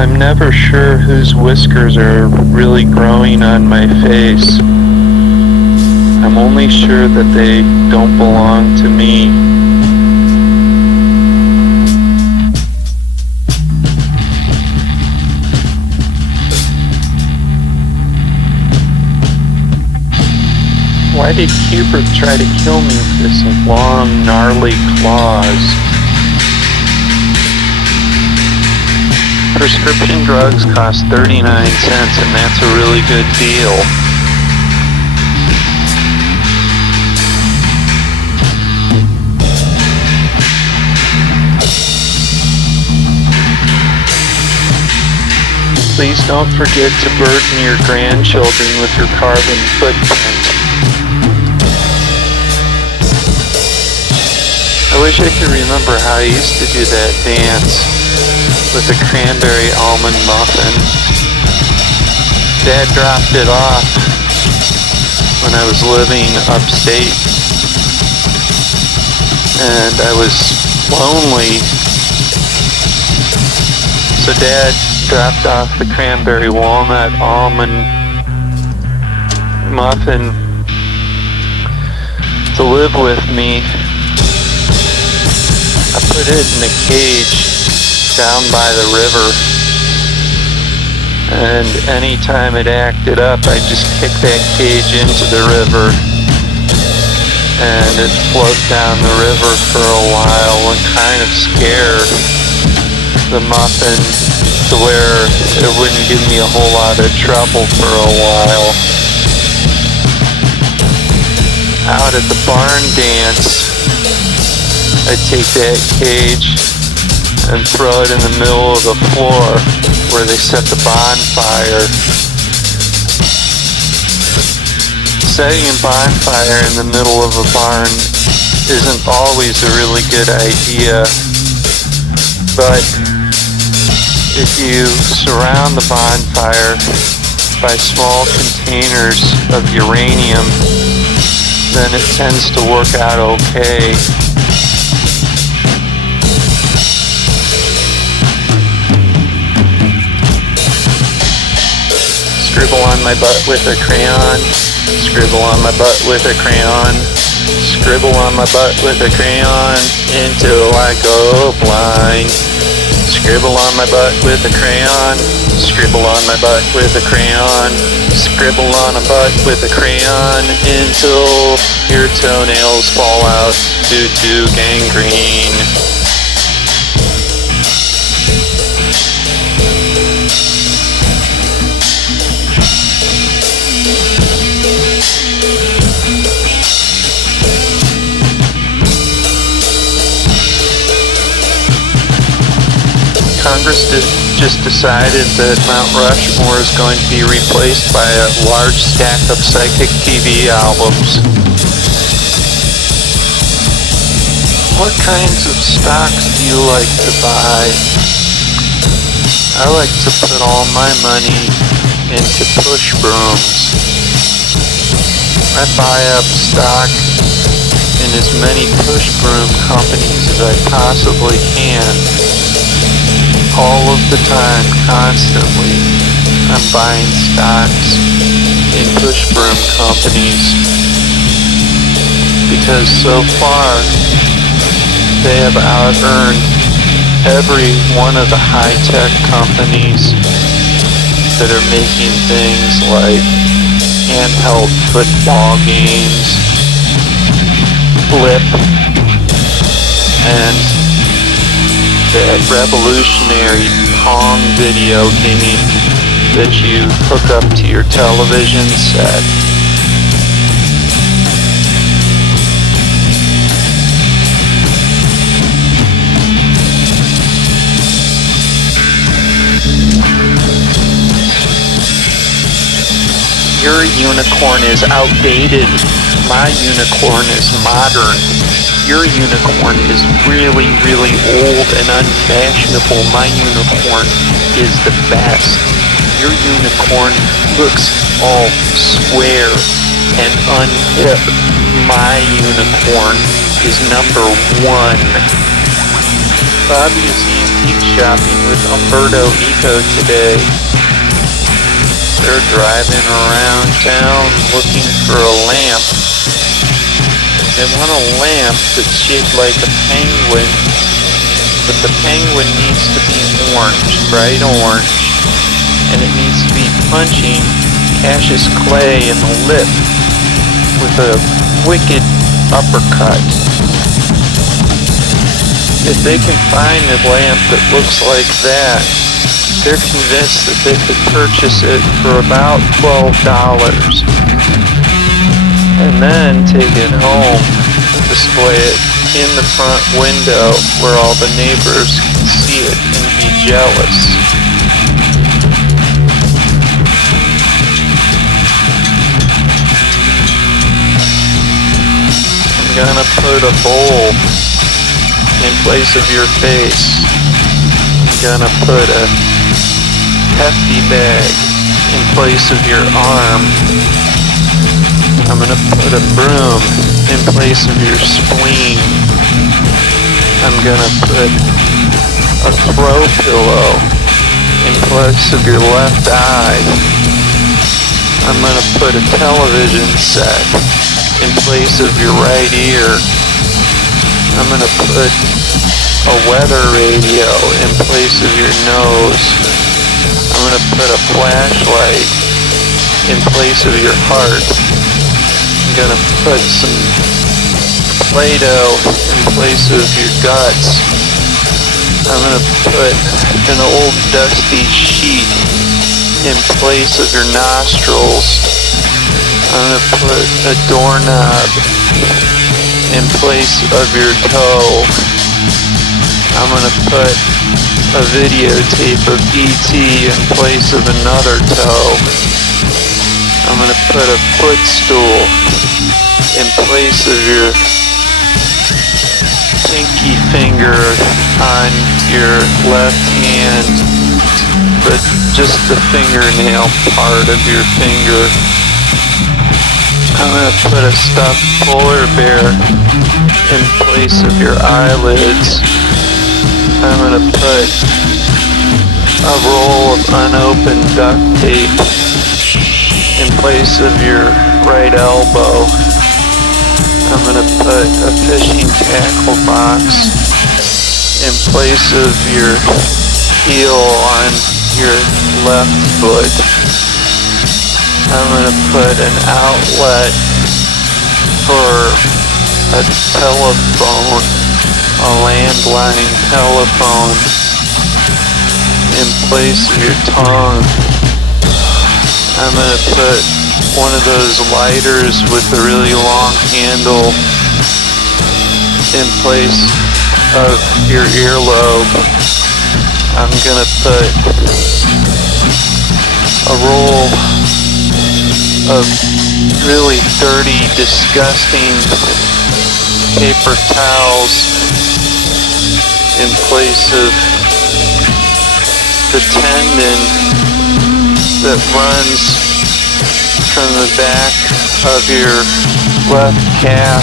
I'm never sure whose whiskers are really growing on my face. I'm only sure that they don't belong to me. Why did Cupid try to kill me with his long, gnarly claws? Prescription drugs cost 39 cents, and that's a really good deal. Please don't forget to burden your grandchildren with your carbon footprint. I wish I could remember how I used to do that dance with a cranberry almond muffin. Dad dropped it off when I was living upstate, and I was lonely. So Dad dropped off the cranberry walnut almond muffin to live with me. I put it in a cage down by the river, and anytime it acted up, I just kicked that cage into the river, and it floated down the river for a while and kind of scared the muffin to where it wouldn't give me a whole lot of trouble for a while. Out at the barn dance, I'd take that cage and throw it in the middle of the floor where they set the bonfire. Setting a bonfire in the middle of a barn isn't always a really good idea, but if you surround the bonfire by small containers of uranium, then it tends to work out okay. Scribble on my butt with a crayon. Scribble on my butt with a crayon. Scribble on my butt with a crayon until I go blind. Scribble on my butt with a crayon. Scribble on my butt with a crayon. Scribble on a butt with a crayon until your toenails fall out due to gangrene. Congress just decided that Mount Rushmore is going to be replaced by a large stack of Psychic TV albums. What kinds of stocks do you like to buy? I like to put all my money into push brooms. I buy up stock in as many push broom companies as I possibly can. All of the time, constantly, I'm buying stocks in push broom companies because so far they have out-earned every one of the high-tech companies that are making things like handheld football games, Flip, and that revolutionary Pong video game that you hook up to your television set. Your unicorn is outdated. My unicorn is modern. Your unicorn is really, really old and unfashionable. My unicorn is the best. Your unicorn looks all square and unhip. My unicorn is number one. Bobby is antique shopping with Umberto Eco today. They're driving around town looking for a lamp. They want a lamp that's shaped like a penguin, but the penguin needs to be orange, bright orange, and it needs to be punching Cassius Clay in the lip with a wicked uppercut. If they can find a lamp that looks like that, they're convinced that they could purchase it for about $12 and then take it home, display it in the front window where all the neighbors can see it and be jealous. I'm gonna put a bowl in place of your face. I'm gonna put a hefty bag in place of your arm. I'm gonna put a broom in place of your spleen. I'm gonna put a throw pillow in place of your left eye. I'm gonna put a television set in place of your right ear. I'm gonna put a weather radio in place of your nose. I'm gonna put a flashlight in place of your heart. I'm gonna put some Play-Doh in place of your guts. I'm gonna put an old dusty sheet in place of your nostrils. I'm gonna put a doorknob in place of your toe. I'm gonna put a videotape of E.T. in place of another toe. I'm gonna put a footstool in place of your pinky finger on your left hand, but just the fingernail part of your finger. I'm gonna put a stuffed polar bear in place of your eyelids. I'm gonna put a roll of unopened duct tape in place of your right elbow. I'm gonna put a fishing tackle box in place of your heel on your left foot. I'm gonna put an outlet for a telephone, a landline telephone, in place of your tongue. I'm gonna put one of those lighters with a really long handle in place of your earlobe. I'm gonna put a roll of really dirty, disgusting paper towels in place of the tendon that runs from the back of your left calf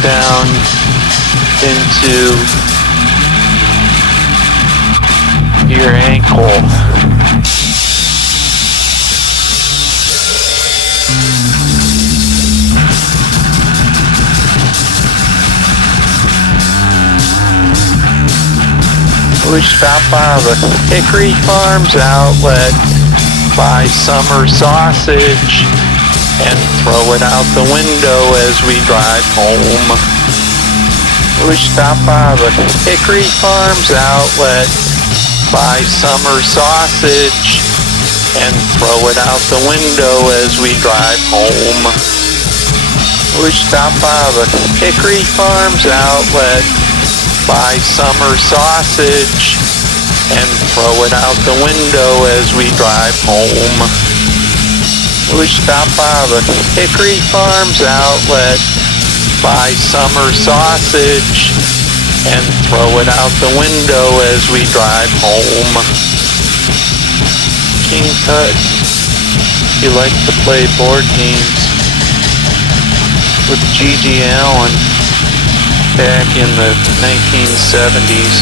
down into your ankle. We stop by the Hickory Farms outlet, buy summer sausage, and throw it out the window as we drive home. We stop by the Hickory Farms outlet, buy summer sausage, and throw it out the window as we drive home. We stop by the Hickory Farms outlet, buy summer sausage, and throw it out the window as we drive home. We stop by the Hickory Farms outlet, buy summer sausage, and throw it out the window as we drive home. King Tut, he liked to play board games with G.G. Allen. back in the 1970s.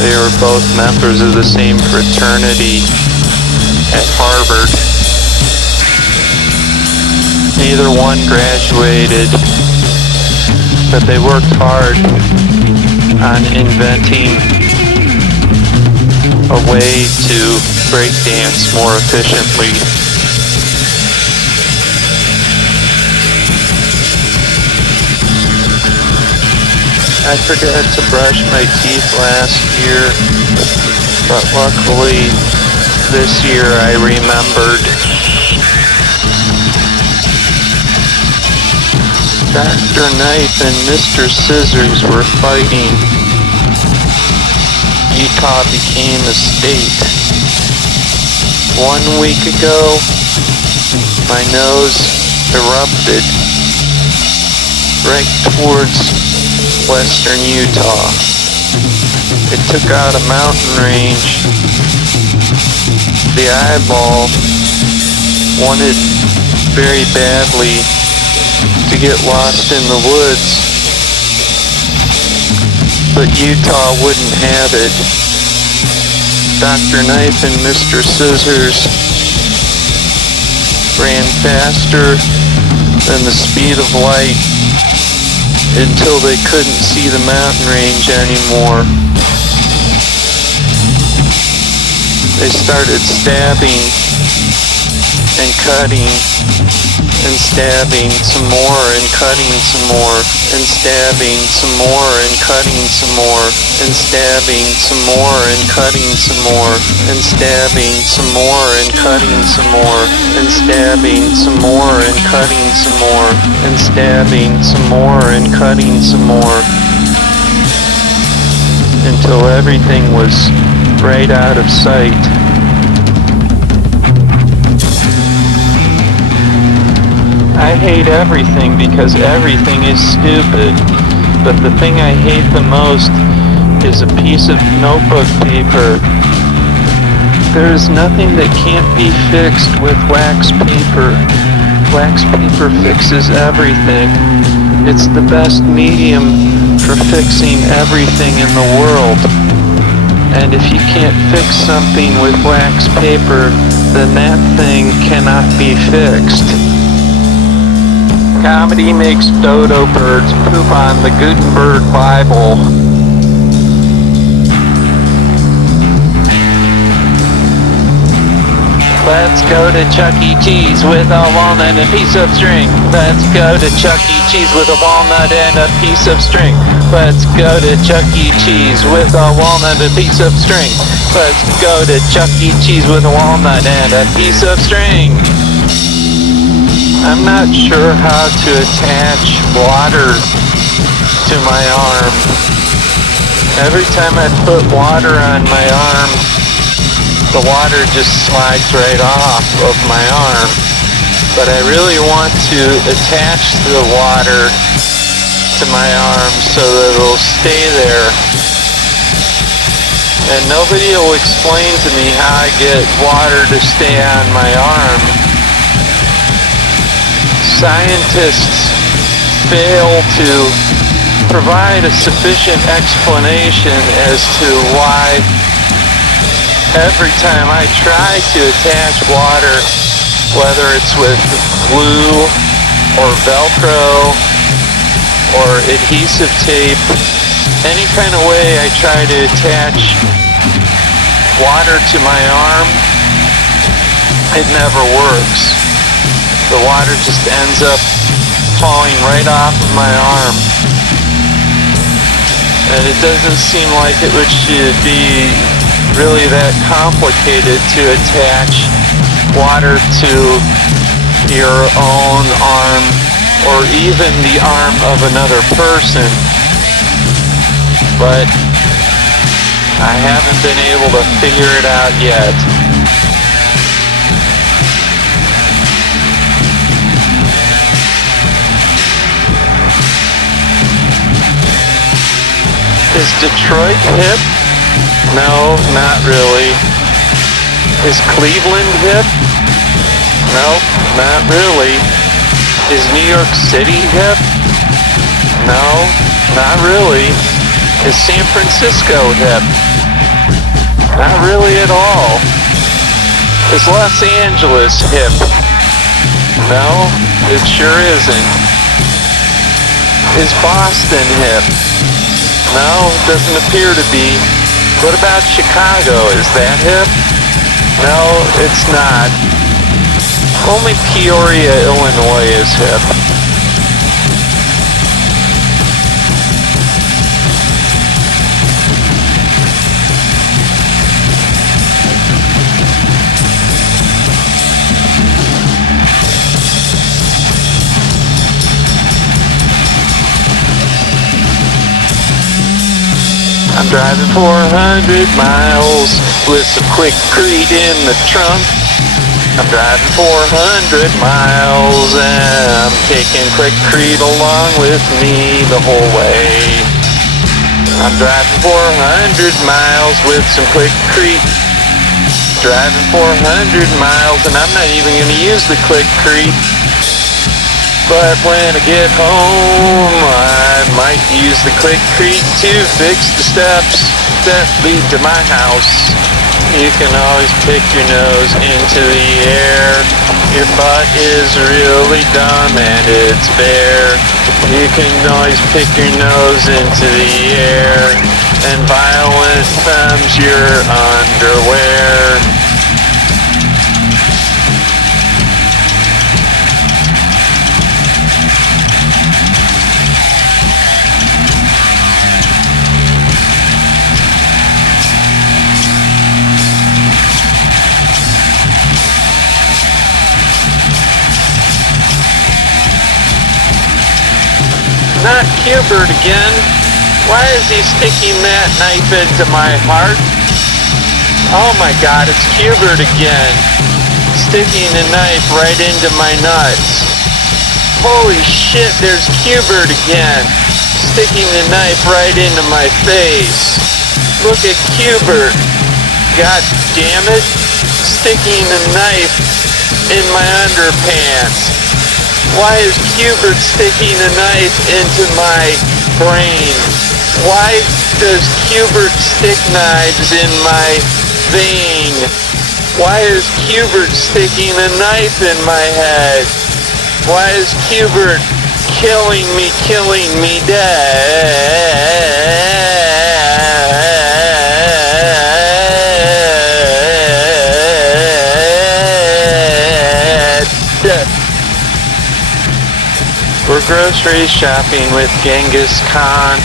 They were both members of the same fraternity at Harvard. Neither one graduated, but they worked hard on inventing a way to break dance more efficiently. I forgot to brush my teeth last year, but luckily this year I remembered. Dr. Knife and Mr. Scissors were fighting. Utah became a state. 1 week ago, my nose erupted right towards western Utah. It took out a mountain range. The eyeball wanted very badly to get lost in the woods, but Utah wouldn't have it. Dr. Knife and Mr. Scissors ran faster than the speed of light until they couldn't see the mountain range anymore. They started stabbing and cutting and stabbing some more and cutting some more and stabbing some more and cutting some more and stabbing some more and cutting some more and stabbing some more and cutting some more and stabbing some more and cutting some more and stabbing some more and cutting some more until everything was right out of sight. I hate everything because everything is stupid, but the thing I hate the most is a piece of notebook paper. There is nothing that can't be fixed with wax paper. Wax paper fixes everything. It's the best medium for fixing everything in the world. And if you can't fix something with wax paper, then that thing cannot be fixed. Comedy makes dodo birds poop on the Gutenberg Bible. Let's go to Chuck E. Cheese with a walnut and a piece of string. Let's go to Chuck E. Cheese with a walnut and a piece of string. Let's go to Chuck E. Cheese with a walnut and a piece of string. Let's go to Chuck E. Cheese with a walnut and a piece of string. I'm not sure how to attach water to my arm. Every time I put water on my arm, the water just slides right off of my arm. But I really want to attach the water to my arm so that it'll stay there. And nobody will explain to me how I get water to stay on my arm. Scientists fail to provide a sufficient explanation as to why every time I try to attach water, whether it's with glue or Velcro or adhesive tape, any kind of way I try to attach water to my arm, it never works. The water just ends up falling right off of my arm. And it doesn't seem like it should be really that complicated to attach water to your own arm or even the arm of another person. But I haven't been able to figure it out yet. Is Detroit hip? No, not really. Is Cleveland hip? Nope, not really. Is New York City hip? No, not really. Is San Francisco hip? Not really at all. Is Los Angeles hip? No, it sure isn't. Is Boston hip? No, doesn't appear to be. What about Chicago? Is that hip? No, it's not. Only Peoria, Illinois is hip. I'm driving 400 miles with some Quikrete in the trunk. I'm driving 400 miles and I'm taking Quikrete along with me the whole way. I'm driving 400 miles with some Quikrete. Driving 400 miles and I'm not even going to use the Quikrete. But when I get home, I might use the Quikrete to fix the steps that lead to my house. You can always pick your nose into the air. Your butt is really dumb and it's bare. You can always pick your nose into the air and violent thumbs your underwear. Not Q*bert again. Why is he sticking that knife into my heart? Oh my god, it's Q*bert again. Sticking a knife right into my nuts. Holy shit, there's Q*bert again. Sticking the knife right into my face. Look at Q*bert. God damn it. Sticking a knife in my underpants. Why is Q*bert sticking a knife into my brain? Why does Q*bert stick knives in my vein? Why is Q*bert sticking a knife in my head? Why is Q*bert killing me dead? We're grocery shopping with Genghis Khan.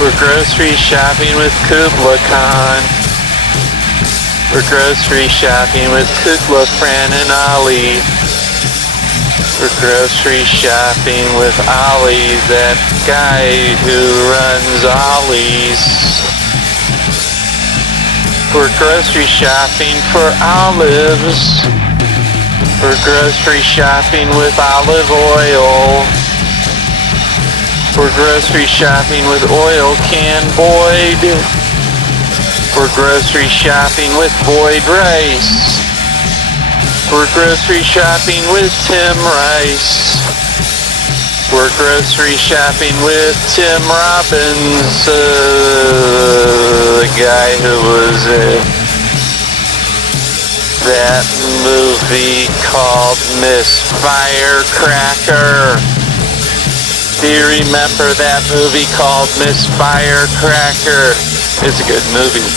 We're grocery shopping with Kubla Khan. We're grocery shopping with Kukla, Fran, and Ali. We're grocery shopping with Ali, that guy who runs Ollie's. We're grocery shopping for olives. We're grocery shopping with olive oil. We're grocery shopping with Oil Can Boyd. We're grocery shopping with Boyd Rice. We're grocery shopping with Tim Rice. We're grocery shopping with Tim Robbins, the guy who was in that movie called Miss Firecracker. Do you remember that movie called Miss Firecracker? It's a good movie.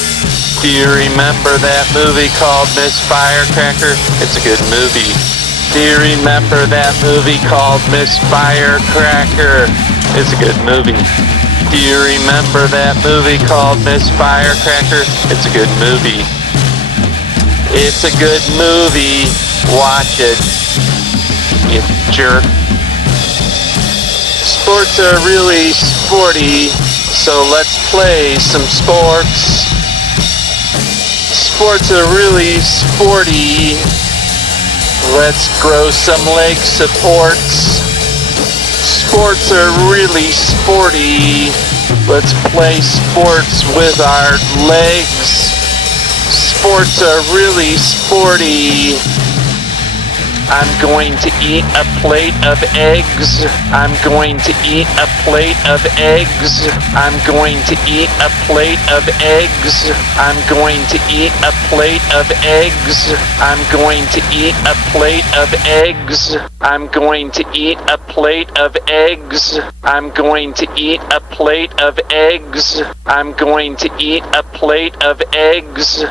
Do you remember that movie called Miss Firecracker? It's a good movie. Do you remember that movie called Miss Firecracker? It's a good movie. Do you remember that movie called Miss Firecracker? It's a good movie. It's a good movie. Watch it, you jerk. Sports are really sporty, so let's play some sports. Sports are really sporty. Let's grow some leg supports. Sports are really sporty. Let's play sports with our legs. Sports are really sporty. I'm going to eat a plate of eggs. I'm going to eat a plate of eggs. I'm going to eat a plate of eggs. I'm going to eat a plate of eggs. I'm going to eat a plate of eggs. I'm going to eat a plate of eggs. I'm going to eat a plate of eggs. I'm going to eat a plate of eggs.